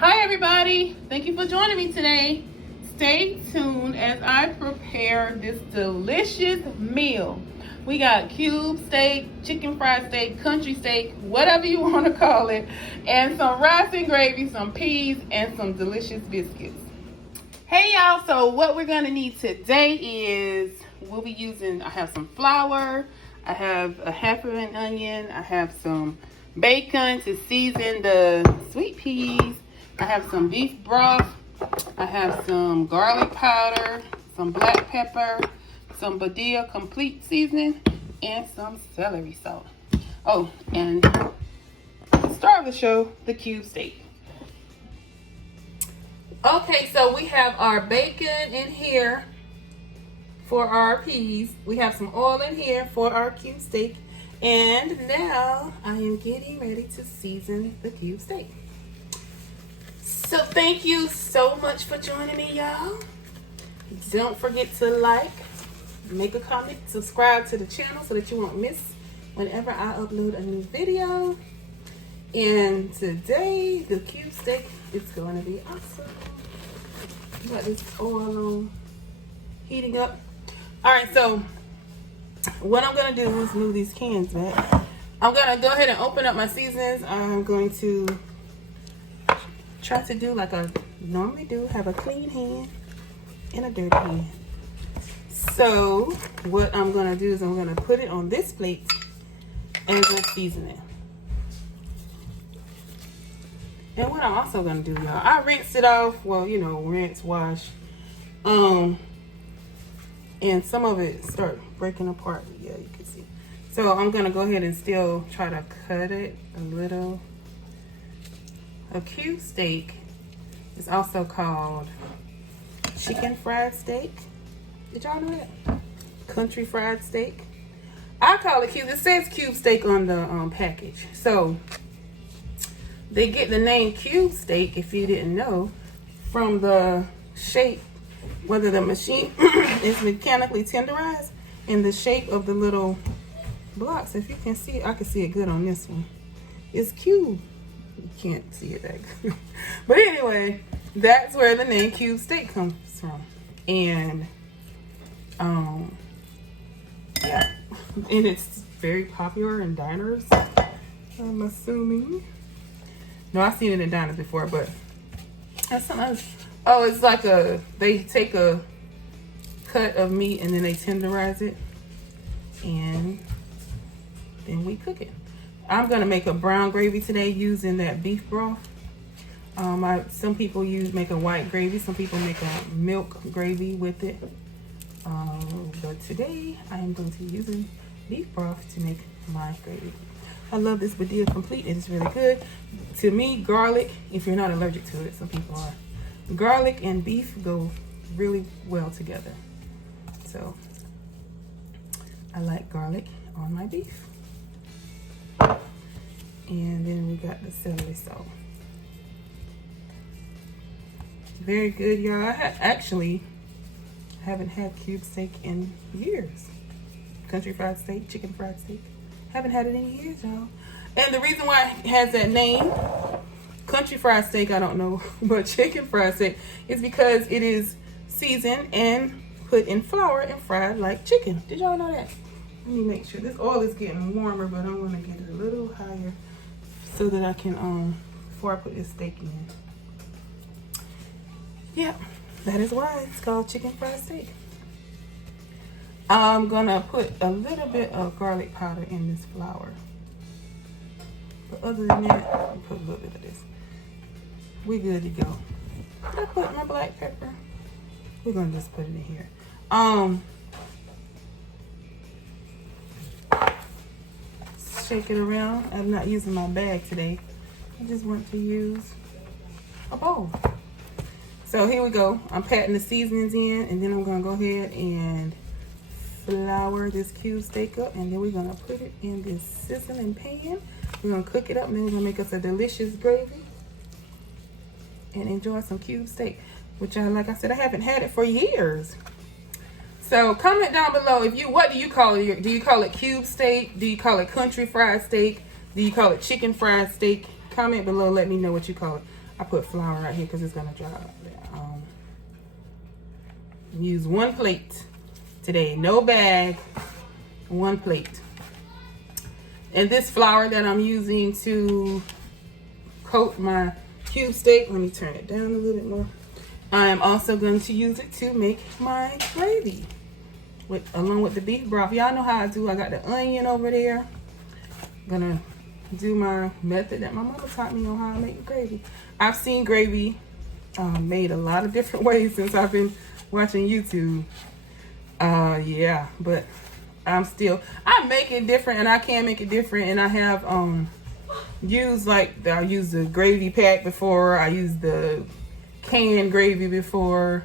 Hi everybody, thank you for joining me today. Stay tuned as I prepare this delicious meal. We got cube steak, chicken fried steak, country steak, whatever you want to call it, and some rice and gravy, some peas, and some delicious biscuits. Hey y'all, so what we're going to need today is, we'll be using, I have some flour, I have a half of an onion, I have some bacon to season the sweet peas, I have some beef broth, I have some garlic powder, some black pepper, some Badia complete seasoning, and some celery salt. Oh, and the star of the show, the cube steak. Okay, so we have our bacon in here for our peas. We have some oil in here for our cube steak. And now I am getting ready to season the cube steak. So thank you so much for joining me, y'all. Don't forget to like, make a comment, subscribe to the channel so that you won't miss whenever I upload a new video. And today, the cube steak is going to be awesome. Got this oil on, heating up. All right, so what I'm going to do is move these cans back. I'm going to go ahead and open up my seasonings. I'm going to try to do like I normally do, have a clean hand and a dirty hand. So what I'm going to do is I'm going to put it on this plate and I'm going to season it. And what I'm also going to do, y'all, I rinsed it off. Well, you know, rinse, wash. And some of it start breaking apart. Yeah, you can see. So I'm going to go ahead and still try to cut it a little. A cube steak is also called chicken fried steak. Did y'all know that? Country fried steak. I call it cube. It says cube steak on the package. So they get the name cube steak, if you didn't know, from the shape, whether the machine is mechanically tenderized, and the shape of the little blocks. If you can see, I can see it good on this one. It's cube. You can't see it that good. But anyway, that's where the name cube steak comes from. And yeah, and it's very popular in diners, I'm assuming. No, I've seen it in diners before, but that's something else. Oh, it's like they take a cut of meat and then they tenderize it, and then we cook it. I'm gonna make a brown gravy today using that beef broth. Some people make a white gravy. Some people make a milk gravy with it. But today I am going to be using beef broth to make my gravy. I love this Badia complete. It is really good. To me, garlic, if you're not allergic to it, some people are. Garlic and beef go really well together. So I like garlic on my beef. And then we got the celery salt. Very good, y'all. I actually haven't had cube steak in years. Country fried steak, chicken fried steak. Haven't had it in years, y'all. And the reason why it has that name, country fried steak, I don't know, but chicken fried steak, is because it is seasoned and put in flour and fried like chicken. Did y'all know that? Let me make sure. This oil is getting warmer, but I'm going to get it a little higher so that I can, before I put this steak in. Yeah, that is why it's called chicken fried steak. I'm going to put a little bit of garlic powder in this flour. But other than that, I'll put a little bit of this. We're good to go. I put my black pepper. We're going to just put it in here. Shake it around. I'm not using my bag today. I just want to use a bowl. So here we go. I'm patting the seasonings in, and then I'm going to go ahead and flour this cube steak up, and then we're going to put it in this sizzling pan. We're going to cook it up, and then we're going to make us a delicious gravy and enjoy some cube steak, which like I said, I haven't had it for years. So comment down below what do you call it? Do you call it cube steak? Do you call it country fried steak? Do you call it chicken fried steak? Comment below, let me know what you call it. I put flour right here because it's gonna dry. Use 1 plate today, no bag, 1 plate. And this flour that I'm using to coat my cube steak, let me turn it down a little bit more. I am also going to use it to make my gravy along with the beef broth. Y'all know how I do. I got the onion over there. I'm gonna do my method that my mama taught me on how to make gravy. I've seen gravy made a lot of different ways since I've been watching YouTube. Yeah, but I make it different, and I can make it different. And I have used I used the gravy pack before. I used the canned gravy before.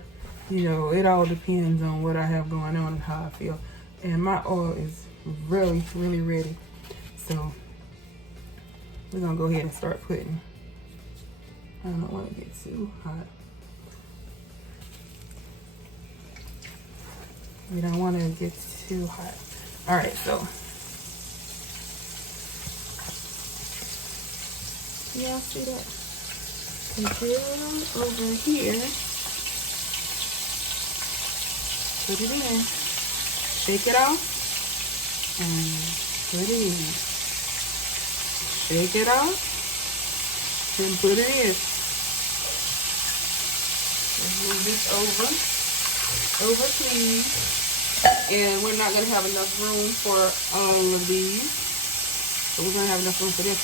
You know, it all depends on what I have going on and how I feel. And my oil is really, really ready. So we're gonna go ahead and start putting. I don't want to get too hot. We don't want to get too hot. All right, so y'all see that? Put it over here. Put it in. Shake it off. And put it in. Shake it off. And put it in. Let's move this over, please. And we're not going to have enough room for all of these. So we're going to have enough room for this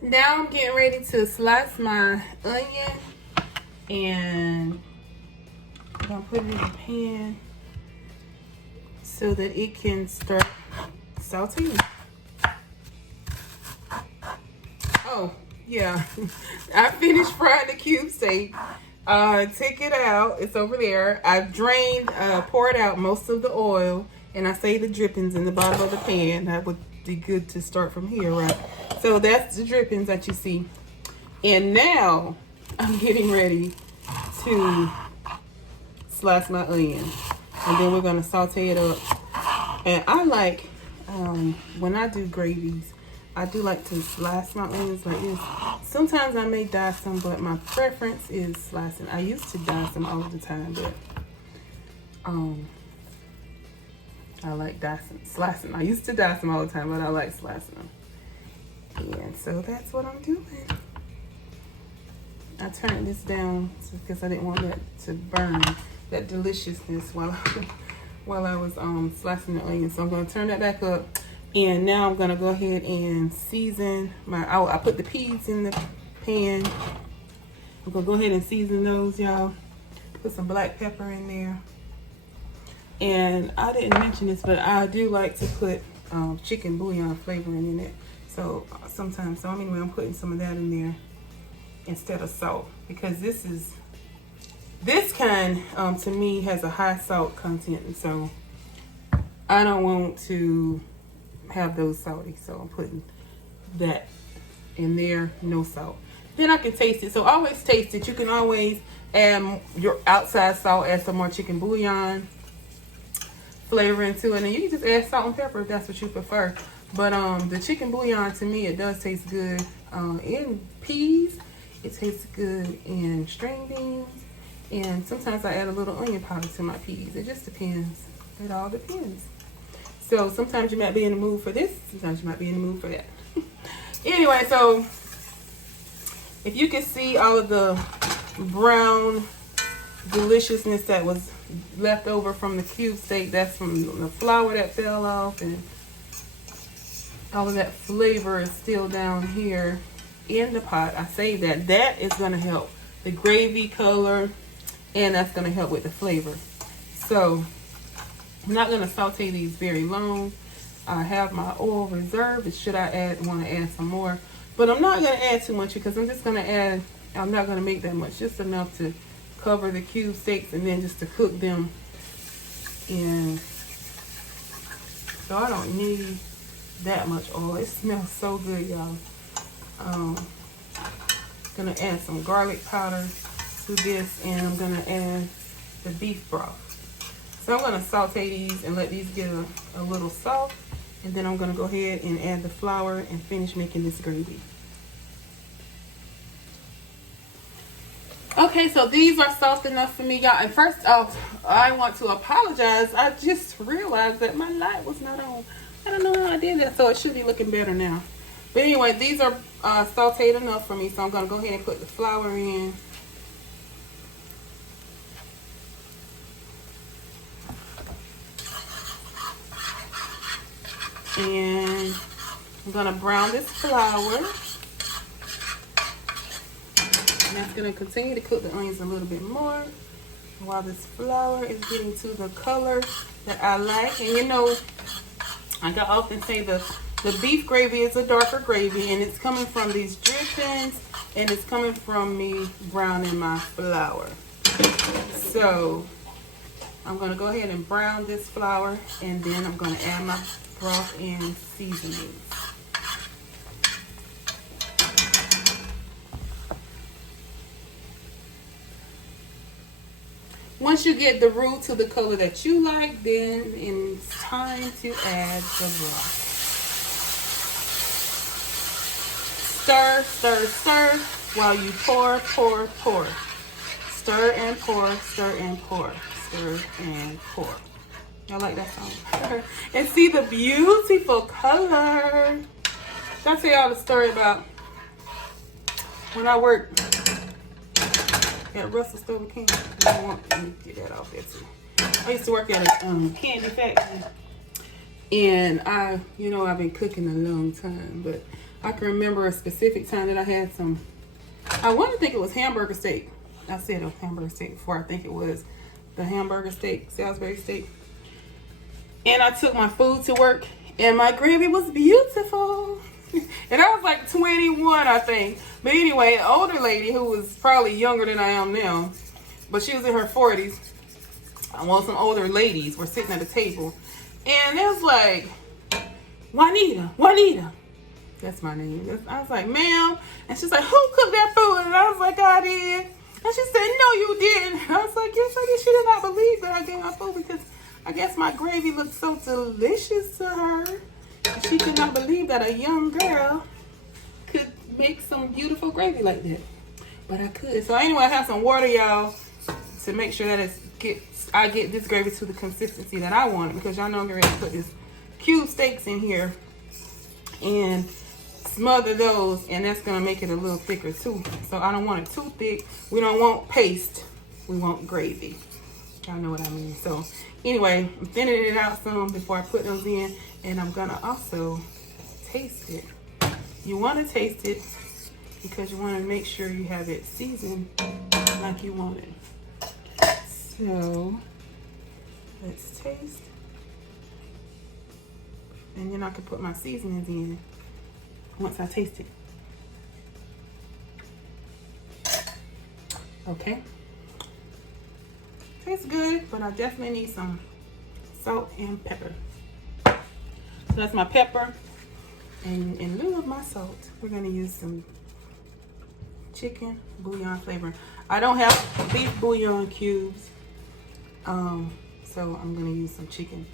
one. Now I'm getting ready to slice my onion. And I'm going to put it in the pan so that it can start sauteing. Oh, yeah. I finished frying the cube steak. Take it out. It's over there. I've drained, poured out most of the oil, and I saved the drippings in the bottom of the pan. That would be good to start from here, right? So that's the drippings that you see. And now I'm getting ready to slice my onion, and then we're gonna saute it up. And I like when I do gravies, I do like to slice my onions like this. Sometimes I may dice them, but my preference is slicing. I used to dice them all the time, but I like slicing. I used to dice them all the time, but I like slicing them. And so that's what I'm doing. I turned this down because I didn't want that to burn, that deliciousness while I was slicing the onion. So I'm going to turn that back up. And now I'm going to go ahead and season I put the peas in the pan. I'm going to go ahead and season those, y'all. Put some black pepper in there. And I didn't mention this, but I do like to put chicken bouillon flavoring in it. So sometimes, anyway, I'm putting some of that in there instead of salt, because this kind to me has a high salt content, and so I don't want to have those salty, so I'm putting that in there, no salt. Then I can taste it. So always taste it. You can always add your outside salt, add some more chicken bouillon flavor into it, and you can just add salt and pepper if that's what you prefer. But the chicken bouillon, to me, it does taste good in peas. It tastes good in string beans, and sometimes I add a little onion powder to my peas. It just depends. It all depends. So sometimes you might be in the mood for this, sometimes you might be in the mood for that. Anyway, so if you can see all of the brown deliciousness that was left over from the cube steak, that's from the flour that fell off, and all of that flavor is still down here in the pot. I saved that. That is going to help the gravy color, and that's going to help with the flavor. So I'm not going to saute these very long. I have my oil reserved. Should I want to add some more? But I'm not going to add too much, because I'm just going to add, I'm not going to make that much, just enough to cover the cube steaks and then just to cook them. And so I don't need that much oil. It smells so good, y'all. Gonna add some garlic powder to this, and I'm gonna add the beef broth. So I'm gonna saute these and let these get a little soft, And then I'm gonna go ahead and add the flour and finish making this gravy. Okay, so these are soft enough for me, y'all. And first off, I want to apologize. I just realized that my light was not on. I don't know how I did that, so it should be looking better now. But anyway, these are sauteed enough for me, so I'm gonna go ahead and put the flour in. And I'm gonna brown this flour. And that's gonna continue to cook the onions a little bit more while this flour is getting to the color that I like. And you know, like I often say, the beef gravy is a darker gravy, and it's coming from these drippings, and it's coming from me browning my flour. So I'm gonna go ahead and brown this flour, and then I'm gonna add my broth and seasonings. Once you get the roux to the color that you like, then it's time to add the broth. Stir, stir, stir while you pour, pour, pour. Stir and pour, stir and pour, stir and pour. Y'all like that song? And see the beautiful color. Did I tell y'all the story about when I worked at Russell Stover Candy? Let me get that off there too. I used to work at a candy factory, and I've been cooking a long time, but I can remember a specific time that I had some. I want to think it was hamburger steak. I said a hamburger steak before. I think it was the hamburger steak, Salisbury steak. And I took my food to work, and my gravy was beautiful. And I was like 21, I think. But anyway, an older lady who was probably younger than I am now, but she was in her 40s. Well, some older ladies were sitting at the table, and it was like, Juanita. That's my name. I was like, ma'am. And she's like, who cooked that food? And I was like, I did. And she said, no, you didn't. And I was like, yes, I did. She did not believe that I gave my food because I guess my gravy looked so delicious to her. And she could not believe that a young girl could make some beautiful gravy like that. But I could. So anyway, I have some water, y'all, to make sure that I get this gravy to the consistency that I want it, because y'all know I'm going to put this cube steaks in here and smother those, and that's going to make it a little thicker too. So I don't want it too thick. We don't want paste. We want gravy. Y'all know what I mean. So anyway, I'm thinning it out some before I put those in, and I'm going to also taste it. You want to taste it because you want to make sure you have it seasoned like you want it. So let's taste. And then I can put my seasonings in once I taste it. Okay. Tastes good, but I definitely need some salt and pepper. So that's my pepper. And in lieu of my salt, we're going to use some chicken bouillon flavor. I don't have beef bouillon cubes, so I'm going to use some chicken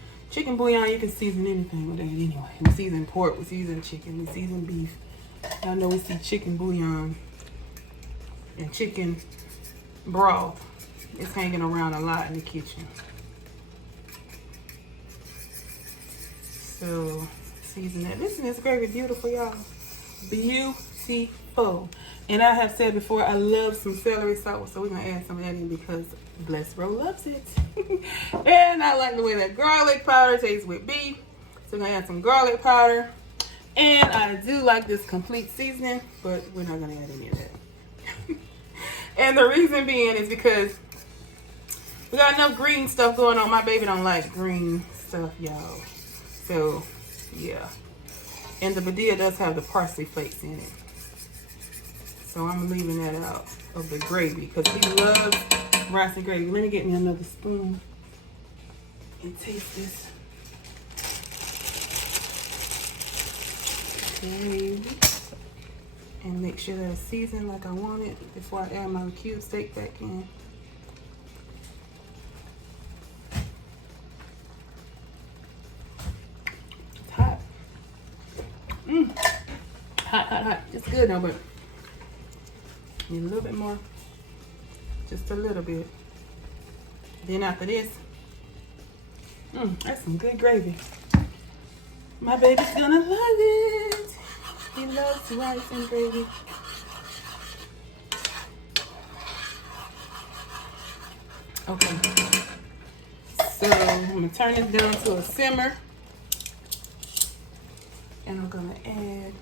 bouillon. You can season anything with that anyway. We season pork, we season chicken, we season beef. I know we see chicken bouillon and chicken broth. It's hanging around a lot in the kitchen. So season that. Listen, this gravy beautiful, y'all. Beautiful. And I have said before, I love some celery salt, so we're gonna add some of that in because Blessed Bro loves it. And I like the way that garlic powder tastes with beef, so I'm gonna add some garlic powder. And I do like this complete seasoning, but we're not gonna add any of that. And the reason being is because we got enough green stuff going on. My baby don't like green stuff, y'all. So yeah. And the badilla does have the parsley flakes in it. So I'm leaving that out of the gravy because he loves rice and gravy. Let me get me another spoon and taste this gravy. And make sure that it's seasoned like I want it before I add my cube steak back in. It's hot. Hot, hot, hot. It's good now, but need a little bit more. Just a little bit. Then after this, that's some good gravy. My baby's gonna love it. He loves rice and gravy. Okay. So I'm gonna turn this down to a simmer. And I'm gonna add,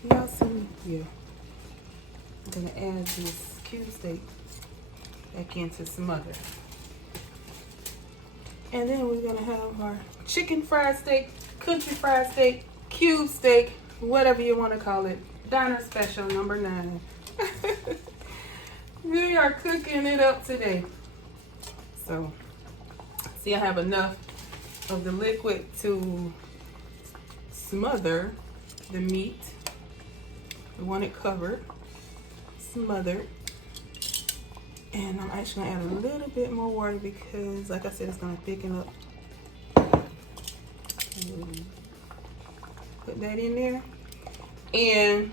can y'all see me? Yeah. I'm gonna add this cube steak back into smothered. And then we're gonna have our chicken fried steak, country fried steak, cube steak, whatever you wanna call it. Diner special number 9. We are cooking it up today. So, see, I have enough of the liquid to smother the meat. We want it covered, smothered. And I'm actually gonna add a little bit more water because, like I said, it's gonna thicken up. Put that in there. And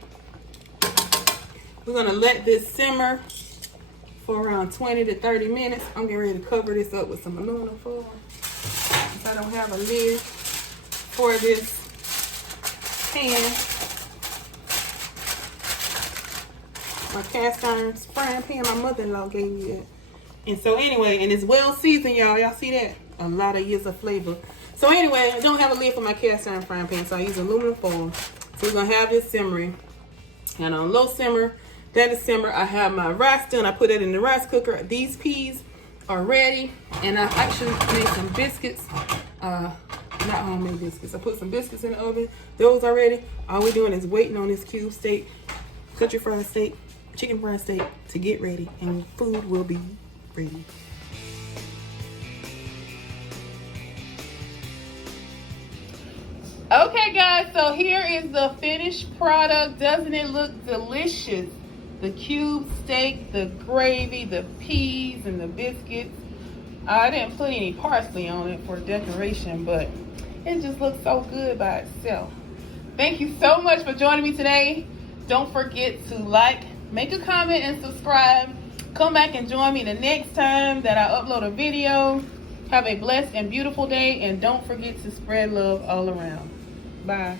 we're gonna let this simmer for around 20 to 30 minutes. I'm getting ready to cover this up with some aluminum foil. If I don't have a lid for this pan. My cast iron frying pan my mother-in-law gave me that. And so anyway, and it's well seasoned, y'all. Y'all see that? A lot of years of flavor. So anyway, I don't have a lid for my cast iron frying pan, so I use aluminum foil. So we're gonna have this simmering. And on low simmer, that is simmer. I have my rice done. I put it in the rice cooker. These peas are ready. And I actually made some biscuits. Not homemade biscuits. I put some biscuits in the oven. Those are ready. All we're doing is waiting on this cube steak, country fried steak, chicken fried steak to get ready. And food will be ready. Okay guys, so here is the finished product. Doesn't it look delicious? The cube steak, the gravy, the peas, and the biscuits. I didn't put any parsley on it for decoration, but it just looks so good by itself. Thank you so much for joining me today. Don't forget to like, make a comment, and subscribe. Come back and join me the next time that I upload a video. Have a blessed and beautiful day, and don't forget to spread love all around. Bye.